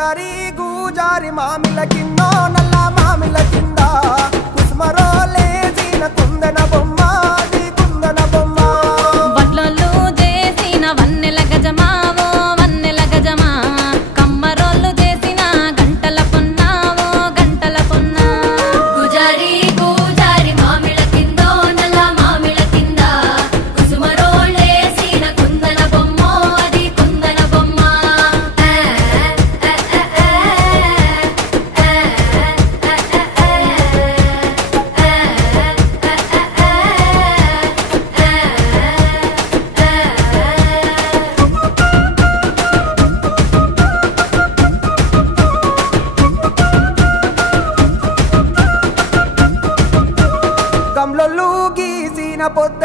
జారి గూజారి మామిల కిందో నల్ల మామిల కింద కుసుమరోలేసిన కుందన బొమ్మ ది కుందన బొమ్మ వడ్లలు చేసిన వన్నెల గజమావో వన్నెల గజమా కమ్మరోళ్ళు చేసిన గంటల పొన్నావో గంటల పొన్నా గుజారి గూజారి మామిల కిందో నల్ల మామిల కింద కుసుమరోలేసిన కుందన బొమ్మ అది కుందన బొమ్మ కమ్లొల్లు గీసిన పొద్ద